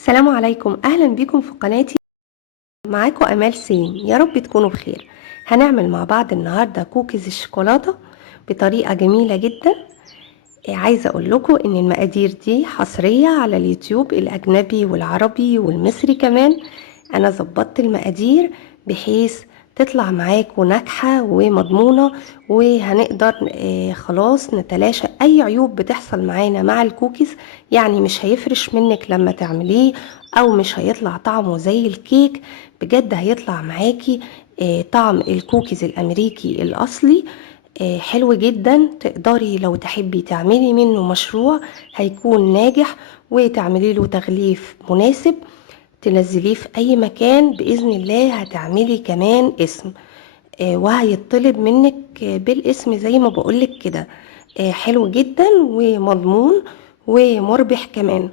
السلام عليكم، اهلا بيكم في قناتي. معاكم امال سين، يا رب تكونوا بخير. هنعمل مع بعض النهارده كوكيز الشوكولاته بطريقه جميله جدا. عايزه اقول لكم ان المقادير دي حصريه على اليوتيوب الاجنبي والعربي والمصري كمان. انا ظبطت المقادير بحيث تطلع معاكم ناجحه ومضمونه، وهنقدر خلاص نتلاشى اي عيوب بتحصل معانا مع الكوكيز. يعني مش هيفرش منك لما تعمليه، او مش هيطلع طعمه زي الكيك. بجد هيطلع معاكي طعم الكوكيز الامريكي الاصلي. حلو جدا، تقدري لو تحبي تعملي منه مشروع هيكون ناجح، وتعملي له تغليف مناسب تنزليه في اي مكان. باذن الله هتعملي كمان اسم، وهيطلب منك بالاسم زي ما بقولك كده. حلو جدا ومضمون ومربح كمان.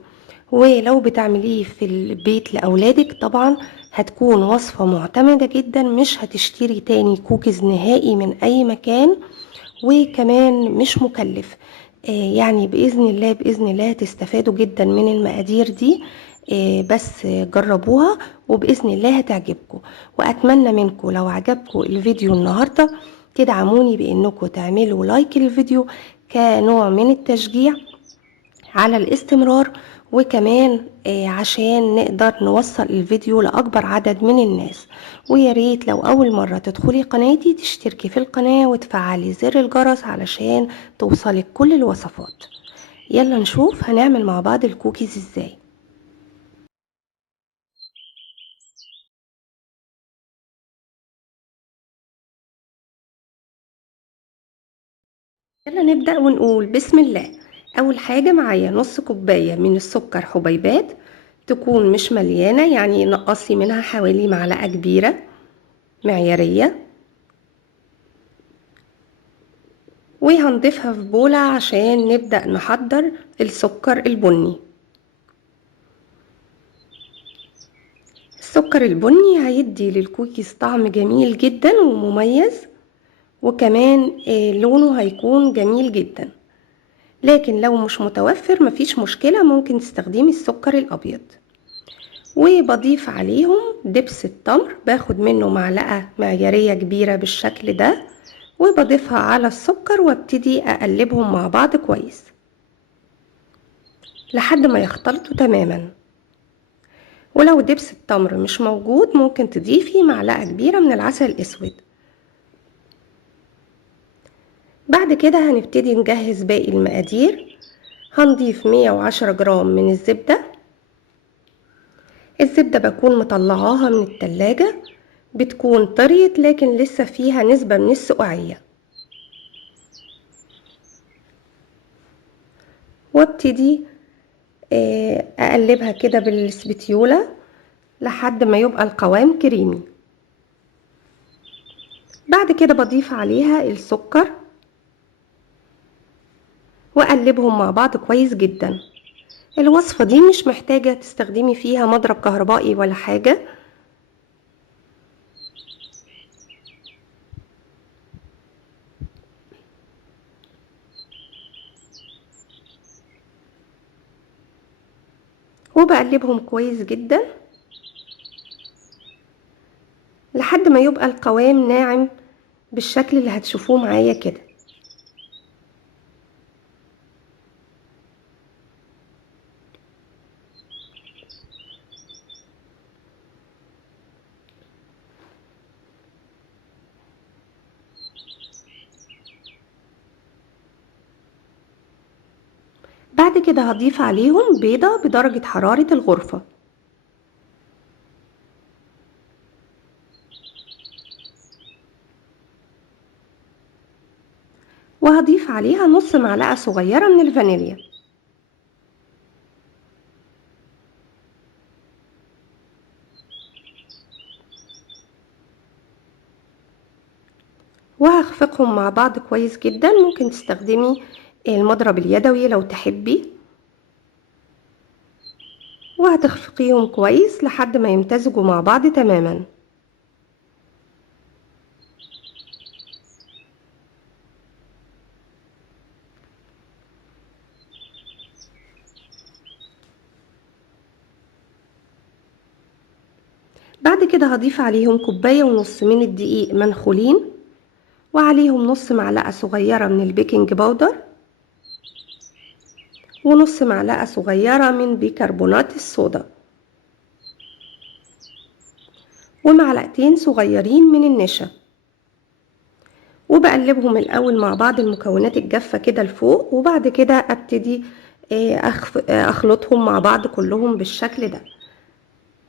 ولو بتعمليه في البيت لأولادك طبعا هتكون وصفة معتمدة جدا، مش هتشتري تاني كوكيز نهائي من أي مكان، وكمان مش مكلف. يعني بإذن الله تستفادوا جدا من المقادير دي. بس جربوها وبإذن الله هتعجبكم. وأتمنى منكم لو عجبكم الفيديو النهاردة تدعموني بأنكم تعملوا لايك للفيديو كنوع من التشجيع على الاستمرار، وكمان عشان نقدر نوصل الفيديو لأكبر عدد من الناس. ويا ريت لو أول مرة تدخلي قناتي تشتركي في القناة وتفعلي زر الجرس علشان توصلك كل الوصفات. يلا نشوف هنعمل مع بعض الكوكيز ازاي. يلا نبدأ ونقول بسم الله. أول حاجة معايا نص كوباية من السكر حبيبات، تكون مش مليانة، يعني نقصي منها حوالي معلقة كبيرة معيارية. وهنضيفها في بولة عشان نبدأ نحضر السكر البني. السكر البني هيدي للكوكيز طعم جميل جدا ومميز، وكمان لونه هيكون جميل جدا. لكن لو مش متوفر مفيش مشكلة، ممكن تستخدمي السكر الأبيض. وبضيف عليهم دبس التمر، باخد منه معلقة معيارية كبيرة بالشكل ده، وبضيفها على السكر وابتدي أقلبهم مع بعض كويس لحد ما يختلطوا تماما. ولو دبس التمر مش موجود ممكن تضيفي معلقة كبيرة من العسل الأسود. بعد كده هنبتدي نجهز باقي المقادير. هنضيف 110 جرام من الزبدة. الزبدة بكون مطلعاها من التلاجة، بتكون طريت لكن لسه فيها نسبة من السقوعية. وابتدي اقلبها كده بالسبتيولة لحد ما يبقى القوام كريمي. بعد كده بضيف عليها السكر واقلبهم مع بعض كويس جدا. الوصفة دي مش محتاجة تستخدمي فيها مضرب كهربائي ولا حاجة. وبقلبهم كويس جدا لحد ما يبقى القوام ناعم بالشكل اللي هتشوفوه معايا كده. بعد كده هضيف عليهم بيضة بدرجة حرارة الغرفة، وهضيف عليها نص معلقة صغيرة من الفانيليا. وهخفقهم مع بعض كويس جدا. ممكن تستخدمي المضرب اليدوي لو تحبي، وهتخفقيهم كويس لحد ما يمتزجوا مع بعض تماما. بعد كده هضيف عليهم كوباية ونص من الدقيق منخولين، وعليهم نص معلقة صغيرة من البيكنج باودر، ونص معلقة صغيرة من بيكربونات الصودا، ومعلقتين صغيرين من النشا. وبقلبهم الأول مع بعض المكونات الجافة كده لفوق، وبعد كده ابتدي اخلطهم مع بعض كلهم بالشكل ده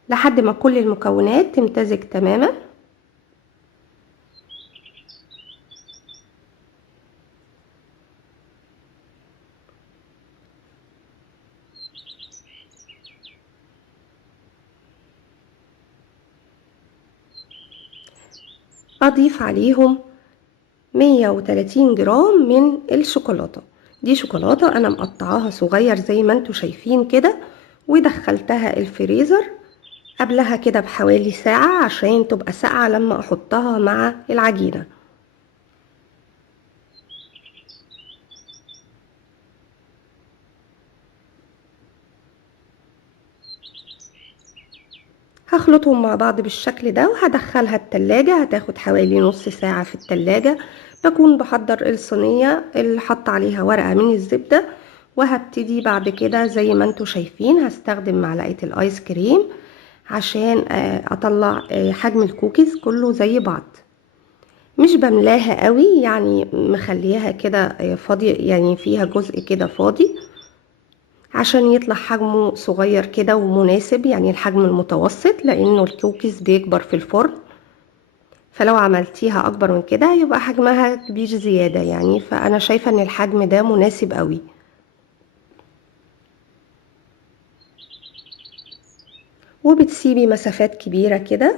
لحد ما كل المكونات تمتزج تماما. اضيف عليهم 130 جرام من الشوكولاتة. دي شوكولاتة انا مقطعاها صغير زي ما انتوا شايفين كده، ودخلتها الفريزر قبلها كده بحوالي ساعة عشان تبقى ساقعة لما احطها مع العجينة. هخلطهم مع بعض بالشكل ده وهدخلها التلاجة، هتاخد حوالي نص ساعة في التلاجة. بكون بحضر الصينية اللي حط عليها ورقة من الزبدة، وهبتدي بعد كده زي ما انتوا شايفين هستخدم معلقة الايس كريم عشان اطلع حجم الكوكيز كله زي بعض. مش بملاها قوي، يعني مخليها كده فاضي، يعني فيها جزء كده فاضي عشان يطلع حجمه صغير كده ومناسب، يعني الحجم المتوسط، لانه الكوكيز بيكبر في الفرن. فلو عملتيها اكبر من كده يبقى حجمها كبير زيادة يعني، فانا شايفة ان الحجم ده مناسب قوي. وبتسيبي مسافات كبيرة كده.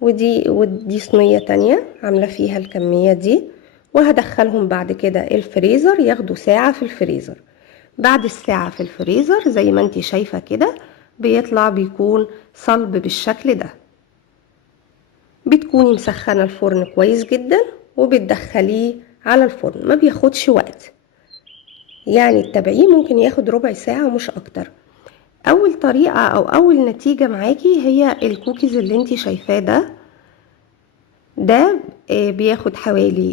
ودي صينية تانية عاملة فيها الكمية دي، وهدخلهم بعد كده الفريزر ياخدوا ساعة في الفريزر. بعد الساعة في الفريزر زي ما انتي شايفة كده بيطلع بيكون صلب بالشكل ده. بتكوني مسخنة الفرن كويس جدا وبتدخليه على الفرن، ما بياخدش وقت، يعني التبعيه ممكن ياخد ربع ساعة مش اكتر. اول طريقة او اول نتيجة معاكي هي الكوكيز اللي انتي شايفاه ده بياخد حوالي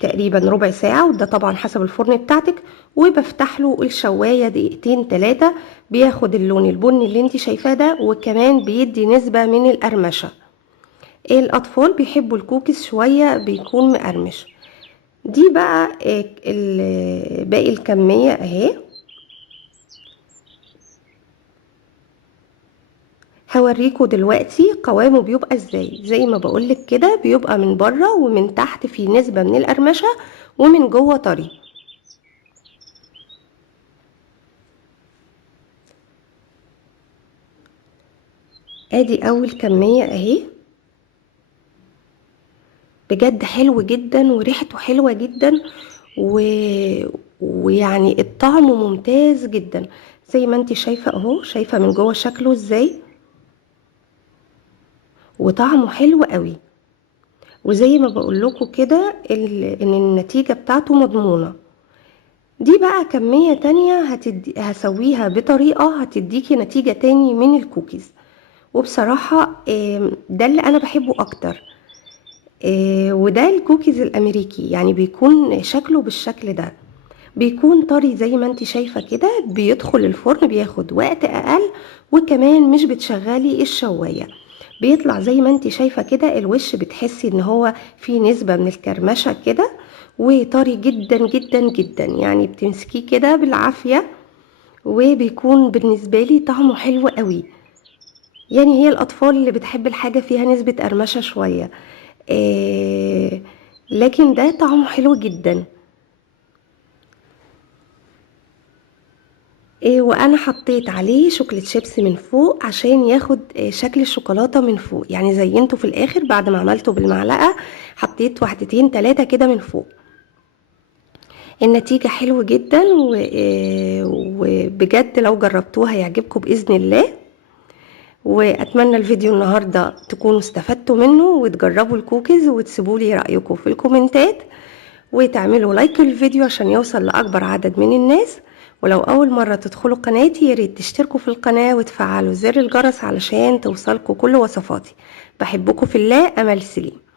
تقريبا ربع ساعة، وده طبعا حسب الفرن بتاعتك. وبفتح له الشواية دقيقتين 3، بياخد اللون البني اللي انتي شايفاه ده، وكمان بيدي نسبة من القرمشة. الاطفال بيحبوا الكوكيز شوية بيكون مقرمش. دي بقى باقي الكمية اهي. هوريكم دلوقتي قوامه بيبقى ازاي. زي ما بقولك كده بيبقى من بره ومن تحت في نسبة من القرمشة، ومن جوه طري. ادي اول كمية اهي. بجد حلو جدا وريحته حلوة جدا و... ويعني الطعم ممتاز جدا. زي ما انت شايفة اهو، شايفة من جوه شكله ازاي، وطعمه حلو قوي. وزي ما بقول لكم كده ان النتيجة بتاعته مضمونة. دي بقى كمية تانية هسويها بطريقة هتديكي نتيجة تاني من الكوكيز. وبصراحة ده اللي انا بحبه اكتر. وده الكوكيز الامريكي، يعني بيكون شكله بالشكل ده، بيكون طري زي ما انت شايفة كده. بيدخل الفرن بياخد وقت اقل، وكمان مش بتشغلي الشواية. بيطلع زي ما انت شايفة كده، الوش بتحسي ان هو فيه نسبة من الكرمشة كده، وطري جدا جدا جدا، يعني بتمسكيه كده بالعافية. وبيكون بالنسبة لي طعمه حلو قوي، يعني هي الاطفال اللي بتحب الحاجة فيها نسبة قرمشة شوية. إيه لكن ده طعمه حلو جدا. وانا حطيت عليه شوكليت شيبس من فوق عشان ياخد شكل الشوكولاتة من فوق، يعني زينته في الاخر بعد ما عملته بالمعلقة. حطيت واحدتين 3 كده من فوق. النتيجة حلوة جدا وبجد لو جربتوها هيعجبكم بإذن الله. واتمنى الفيديو النهاردة تكونوا استفدتوا منه، وتجربوا الكوكيز وتسيبولي رأيكم في الكومنتات، وتعملوا لايك للفيديو عشان يوصل لأكبر عدد من الناس. ولو أول مرة تدخلوا قناتي ياريت تشتركوا في القناة وتفعلوا زر الجرس علشان توصلكوا كل وصفاتي. بحبكوا في الله، أمل سليم.